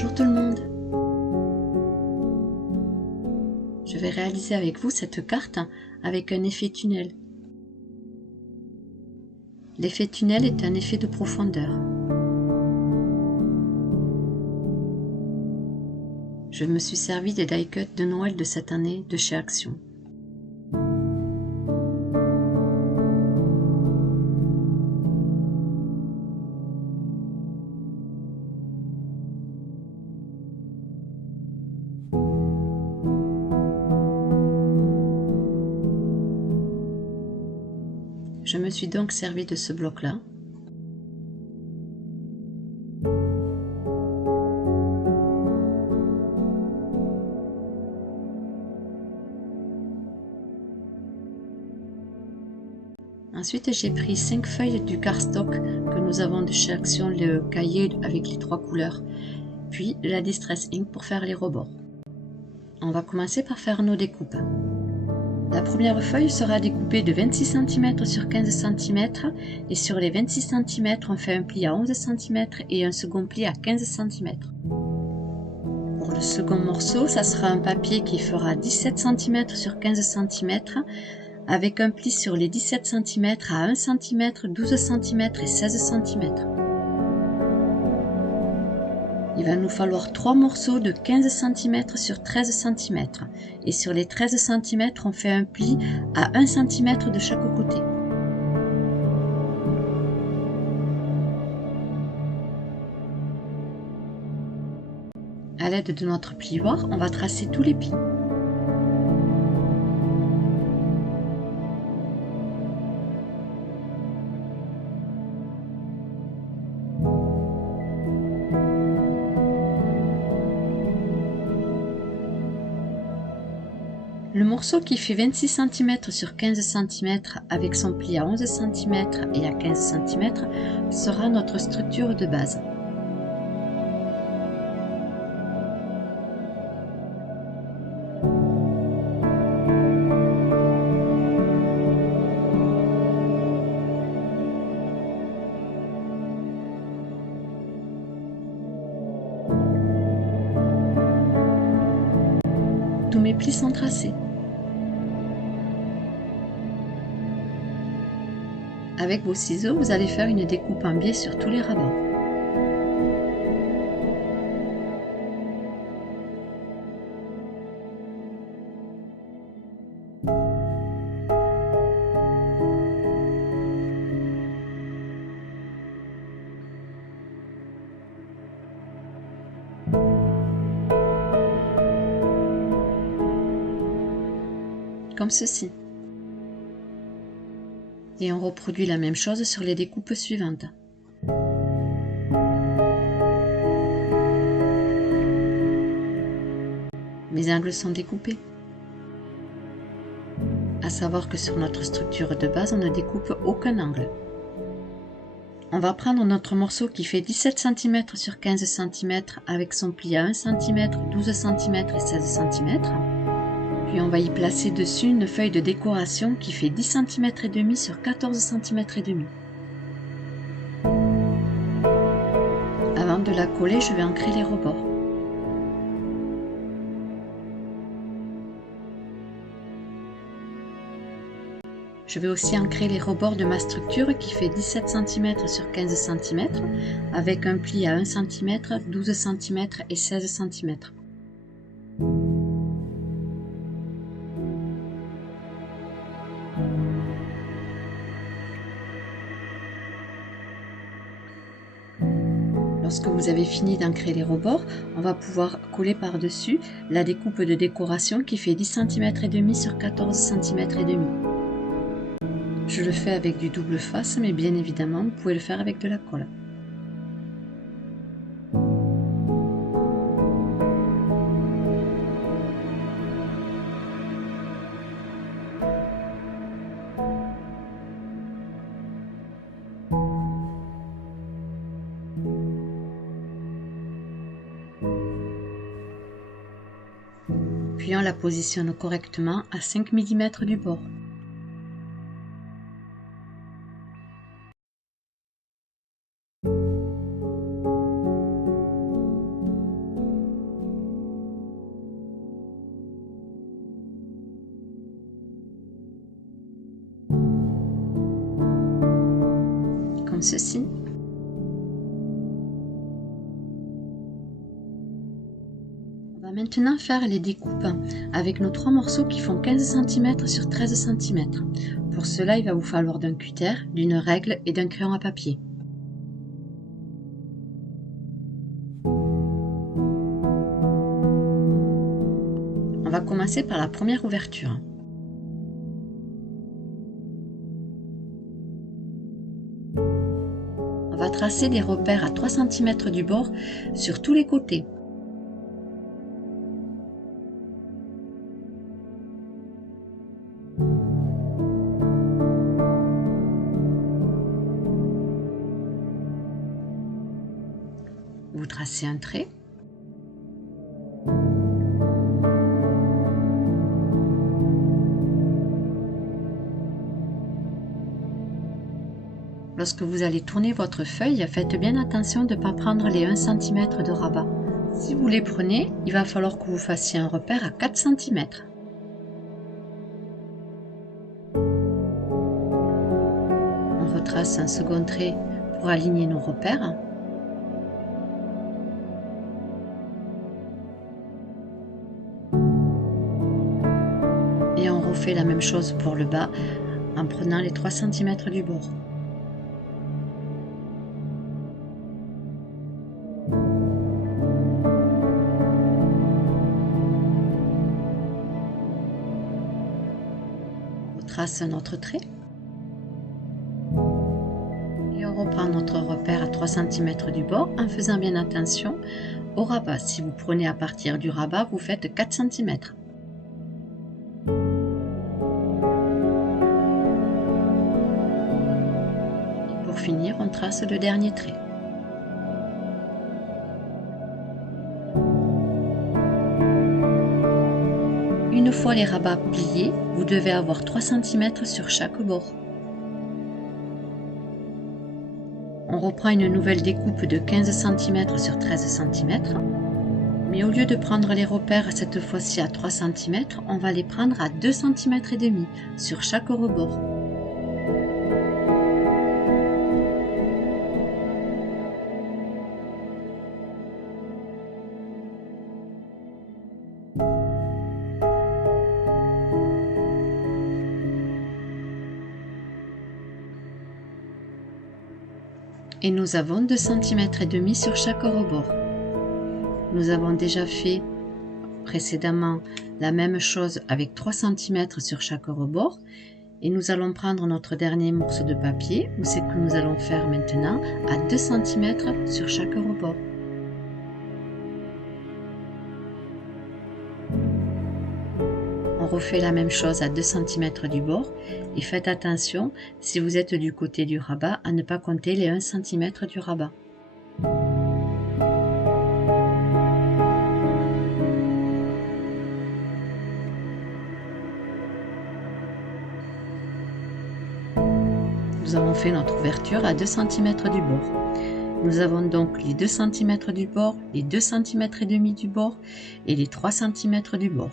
Bonjour tout le monde. Je vais réaliser avec vous cette carte avec un effet tunnel. L'effet tunnel est un effet de profondeur. Je me suis servi des die cuts de Noël de cette année de chez Action. Je me suis donc servi de ce bloc-là. Ensuite, j'ai pris 5 feuilles du cardstock que nous avons de chez Action, le cahier avec les 3 couleurs, puis la Distress Ink pour faire les rebords. On va commencer par faire nos découpes. La première feuille sera découpée de 26 cm sur 15 cm et sur les 26 cm, on fait un pli à 11 cm et un second pli à 15 cm. Pour le second morceau, ça sera un papier qui fera 17 cm sur 15 cm avec un pli sur les 17 cm à 1 cm, 12 cm et 16 cm. Il va nous falloir 3 morceaux de 15 cm sur 13 cm et sur les 13 cm, on fait un pli à 1 cm de chaque côté. À l'aide de notre plioir, on va tracer tous les plis. Le morceau qui fait 26 cm sur 15 cm avec son pli à 11 cm et à 15 cm sera notre structure de base. Tous mes plis sont tracés. Avec vos ciseaux, vous allez faire une découpe en biais sur tous les rabats. Comme ceci. Et on reproduit la même chose sur les découpes suivantes. Mes angles sont découpés. À savoir que sur notre structure de base, on ne découpe aucun angle. On va prendre notre morceau qui fait 17 cm sur 15 cm avec son pli à 1 cm, 12 cm et 16 cm. Puis on va y placer dessus une feuille de décoration qui fait 10 cm et demi sur 14 cm et demi. Avant de la coller, je vais ancrer les rebords. Je vais aussi ancrer les rebords de ma structure qui fait 17 cm sur 15 cm avec un pli à 1 cm, 12 cm et 16 cm. Lorsque vous avez fini d'ancrer les rebords, on va pouvoir coller par-dessus la découpe de décoration qui fait 10 cm et demi sur 14 cm et demi. Je le fais avec du double face, mais bien évidemment, vous pouvez le faire avec de la colle. Puis on la positionne correctement à 5 mm du bord. comme ceci. On va maintenant faire les découpes avec nos 3 morceaux qui font 15 cm sur 13 cm. Pour cela, il va vous falloir d'un cutter, d'une règle et d'un crayon à papier. On va commencer par la première ouverture. On va tracer des repères à 3 cm du bord sur tous les côtés. Vous tracez un trait. Lorsque vous allez tourner votre feuille, faites bien attention de ne pas prendre les 1 cm de rabat. Si vous les prenez, il va falloir que vous fassiez un repère à 4 cm. On retrace un second trait pour aligner nos repères. Et on refait la même chose pour le bas en prenant les 3 cm du bord. On retrace un autre trait. Et on reprend notre repère à 3 cm du bord en faisant bien attention au rabat. Si vous prenez à partir du rabat, vous faites 4 cm. Pour finir, on trace le dernier trait. Une fois les rabats pliés, vous devez avoir 3 cm sur chaque bord. On reprend une nouvelle découpe de 15 cm sur 13 cm. Mais au lieu de prendre les repères cette fois-ci à 3 cm, on va les prendre à 2 cm et demi sur chaque rebord. Et nous avons 2 cm et demi sur chaque rebord. Nous avons déjà fait précédemment la même chose avec 3 cm sur chaque rebord. Et nous allons prendre notre dernier morceau de papier, ou c'est que nous allons faire maintenant, à 2 cm sur chaque rebord. On refait la même chose à 2 cm du bord et faites attention, si vous êtes du côté du rabat, à ne pas compter les 1 cm du rabat. Nous avons fait notre ouverture à 2 cm du bord. Nous avons donc les 2 cm du bord, les 2 cm et demi du bord et les 3 cm du bord.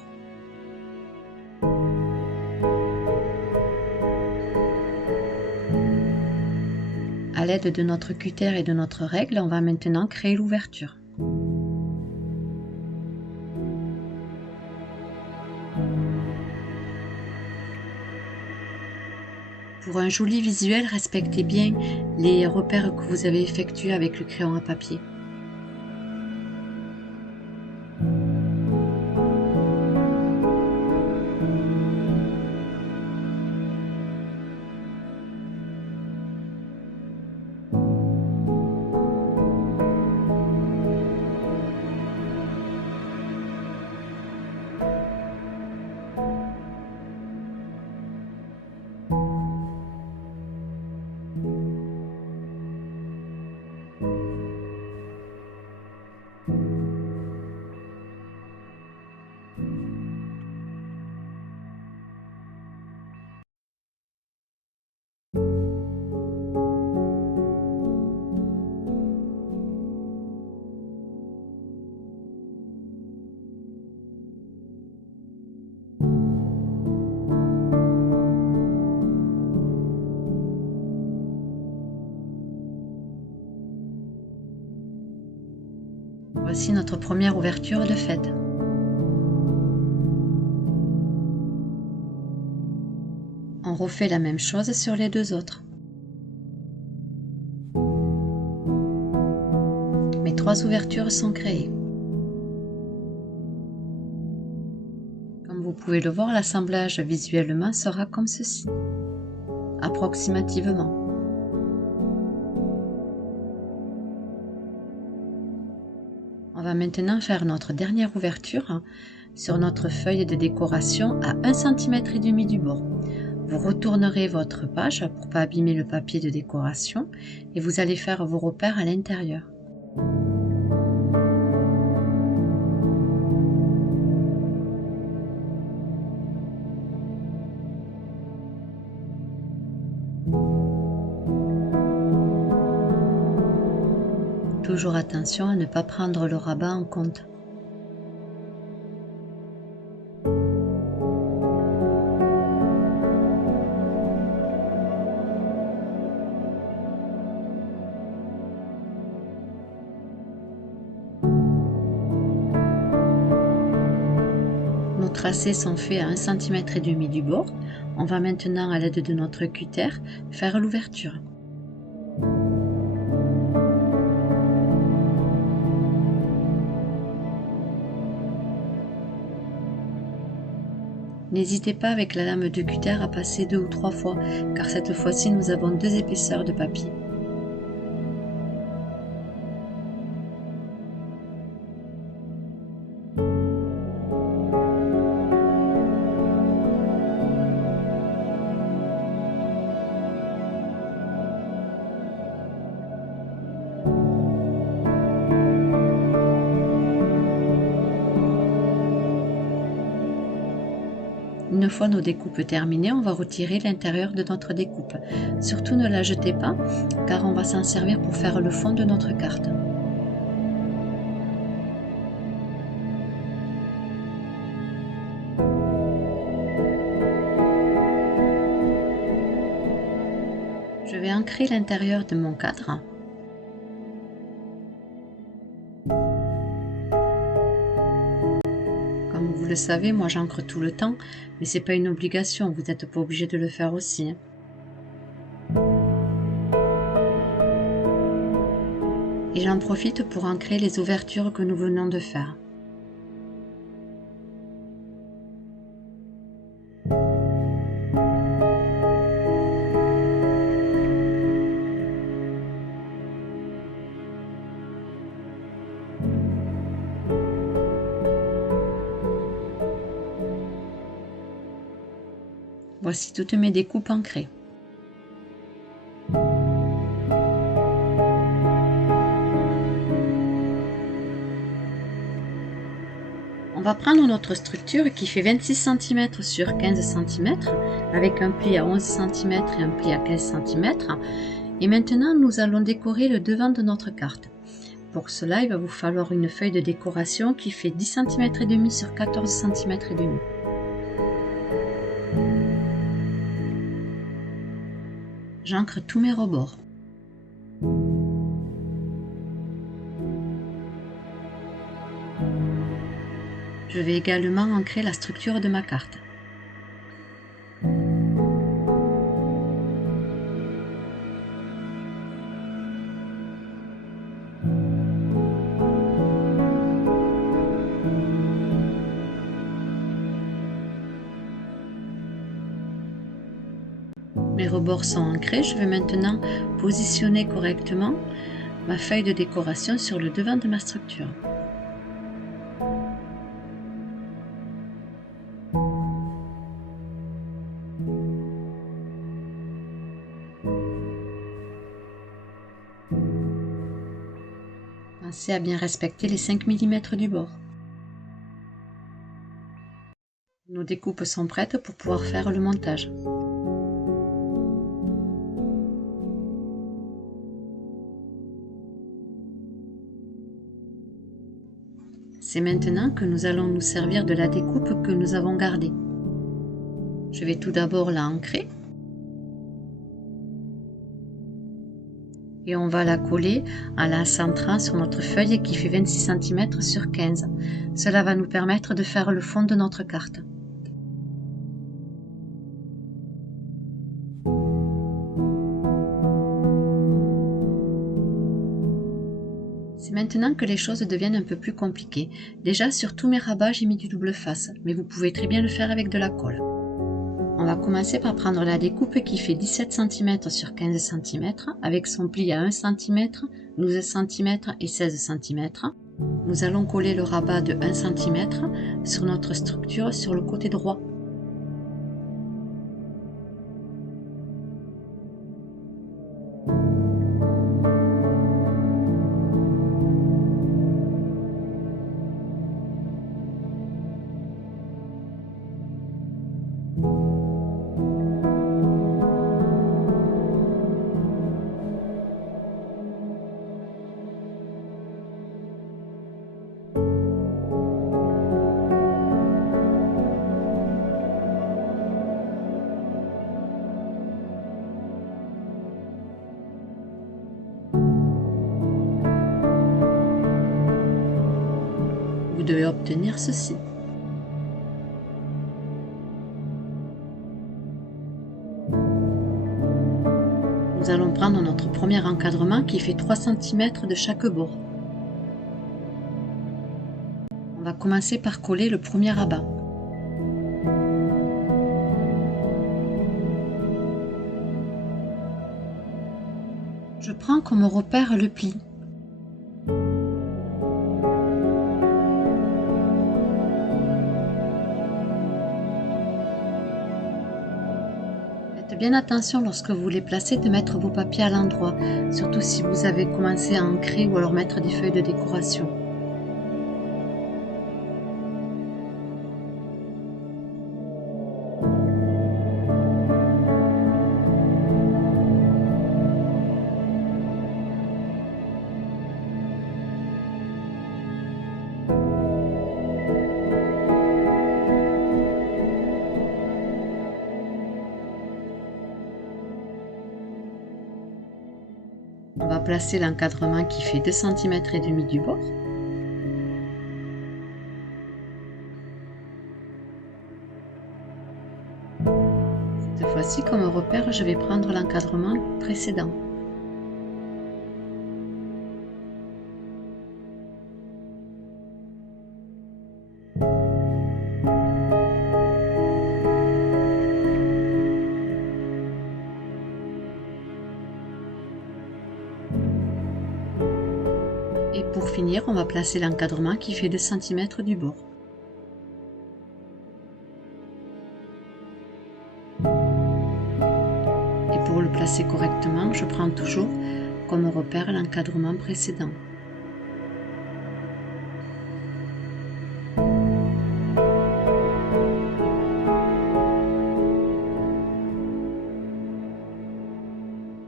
À l'aide de notre cutter et de notre règle, on va maintenant créer l'ouverture. Pour un joli visuel, respectez bien les repères que vous avez effectués avec le crayon à papier. Voici notre première ouverture de fête. On refait la même chose sur les deux autres. Mes 3 ouvertures sont créées. Comme vous pouvez le voir, l'assemblage visuellement sera comme ceci, approximativement. On va maintenant faire notre dernière ouverture sur notre feuille de décoration à 1,5 cm du bord. Vous retournerez votre page pour ne pas abîmer le papier de décoration et vous allez faire vos repères à l'intérieur. Toujours attention à ne pas prendre le rabat en compte. Nos tracés sont faits à 1,5 cm du bord. On va maintenant, à l'aide de notre cutter, faire l'ouverture. N'hésitez pas avec la lame de cutter à passer 2 ou 3 fois, car cette fois-ci nous avons 2 épaisseurs de papier. Une fois nos découpes terminées, on va retirer l'intérieur de notre découpe. Surtout ne la jetez pas, car on va s'en servir pour faire le fond de notre carte. Je vais ancrer l'intérieur de mon cadre. Comme vous le savez, moi j'encre tout le temps, mais c'est pas une obligation, vous n'êtes pas obligé de le faire aussi. Et j'en profite pour ancrer les ouvertures que nous venons de faire. Voici toutes mes découpes ancrées. On va prendre notre structure qui fait 26 cm sur 15 cm avec un pli à 11 cm et un pli à 15 cm. Et maintenant, nous allons décorer le devant de notre carte. Pour cela, il va vous falloir une feuille de décoration qui fait 10 cm et demi sur 14 cm et demi. J'ancre tous mes rebords. Je vais également ancrer la structure de ma carte. Mes rebords sont ancrés, je vais maintenant positionner correctement ma feuille de décoration sur le devant de ma structure. Pensez à bien respecter les 5 mm du bord. Nos découpes sont prêtes pour pouvoir faire le montage. C'est maintenant que nous allons nous servir de la découpe que nous avons gardée. Je vais tout d'abord la ancrer. Et on va la coller en la centrant sur notre feuille qui fait 26 cm sur 15. Cela va nous permettre de faire le fond de notre carte. C'est maintenant que les choses deviennent un peu plus compliquées. Déjà, sur tous mes rabats, j'ai mis du double face, mais vous pouvez très bien le faire avec de la colle. On va commencer par prendre la découpe qui fait 17 cm sur 15 cm, avec son pli à 1 cm, 12 cm et 16 cm. Nous allons coller le rabat de 1 cm sur notre structure sur le côté droit. Vous devez obtenir ceci. Nous allons prendre notre premier encadrement qui fait 3 cm de chaque bord. On va commencer par coller le premier rabat. Je prends comme repère le pli. Faites bien attention lorsque vous les placez de mettre vos papiers à l'endroit, surtout si vous avez commencé à ancrer ou alors mettre des feuilles de décoration. On va placer l'encadrement qui fait 2 cm et demi du bord. Cette fois-ci, comme repère, je vais prendre l'encadrement précédent. Et pour finir, on va placer l'encadrement qui fait 2 cm du bord. Et pour le placer correctement, je prends toujours comme repère l'encadrement précédent.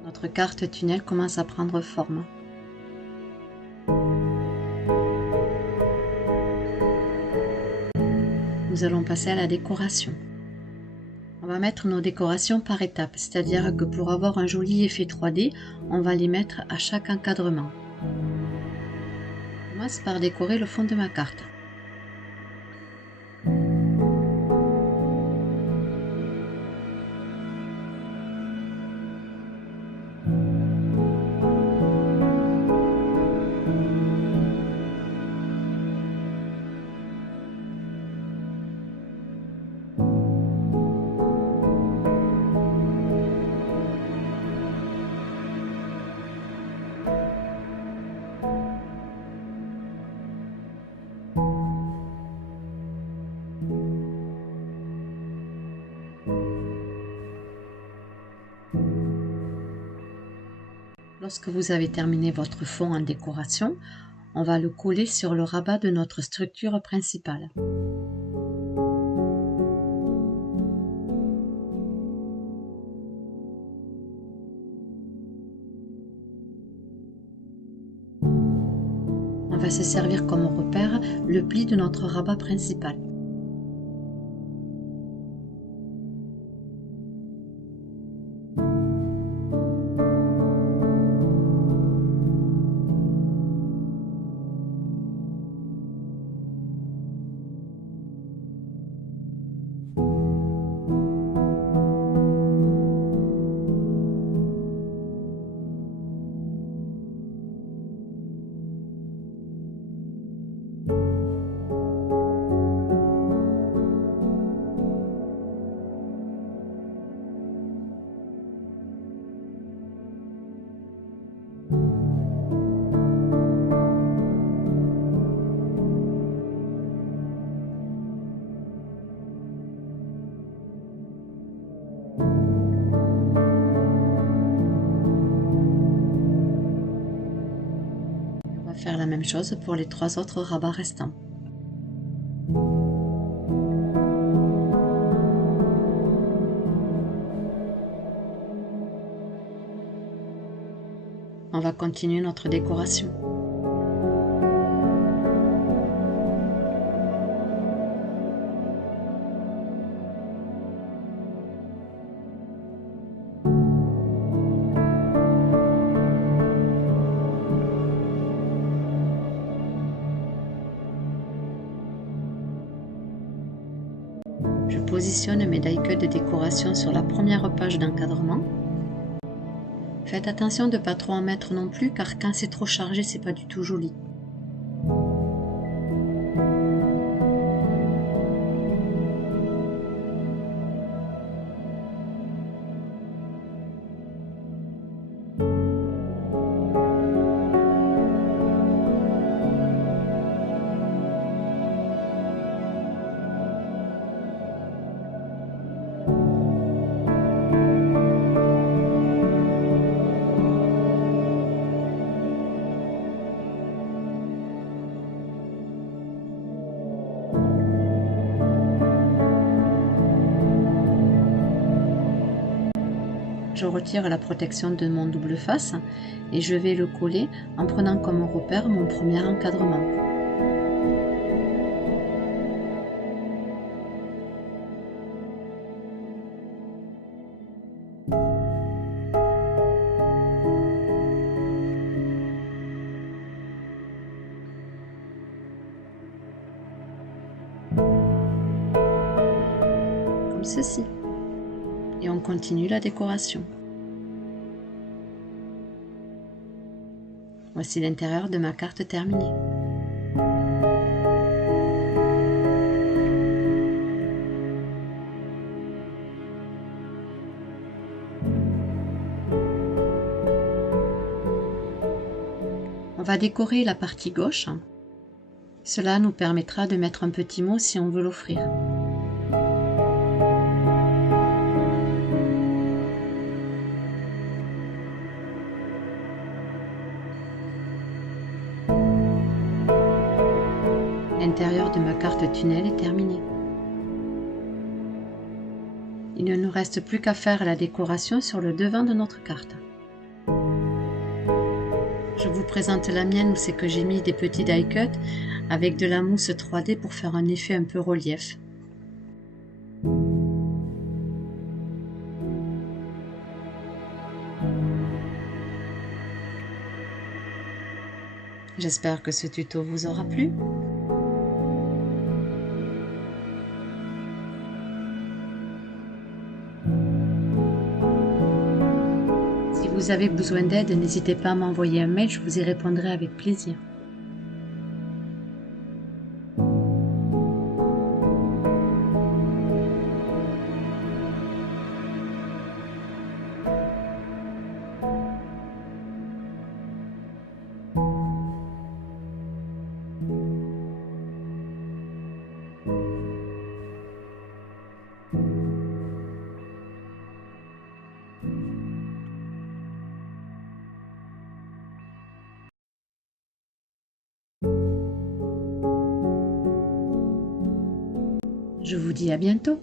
Notre carte tunnel commence à prendre forme. Nous allons passer à la décoration. On va mettre nos décorations par étapes, c'est-à-dire que pour avoir un joli effet 3D, on va les mettre à chaque encadrement. Je commence par décorer le fond de ma carte. Lorsque vous avez terminé votre fond en décoration, on va le coller sur le rabat de notre structure principale. On va se servir comme repère le pli de notre rabat principal. faire la même chose pour les 3 autres rabats restants. On va continuer notre décoration. Je positionne mes die-cuts de décoration sur la première page d'encadrement. Faites attention de ne pas trop en mettre non plus, car quand c'est trop chargé, c'est pas du tout joli. Je retire la protection de mon double face et je vais le coller en prenant comme repère mon premier encadrement. Comme ceci. Et on continue la décoration. Voici l'intérieur de ma carte terminée. On va décorer la partie gauche. Cela nous permettra de mettre un petit mot si on veut l'offrir. L'intérieur de ma carte tunnel est terminé. Il ne nous reste plus qu'à faire la décoration sur le devant de notre carte. Je vous présente la mienne où c'est que j'ai mis des petits die cuts avec de la mousse 3D pour faire un effet un peu relief. J'espère que ce tuto vous aura plu. Si vous avez besoin d'aide, n'hésitez pas à m'envoyer un mail, je vous y répondrai avec plaisir. Je vous dis à bientôt.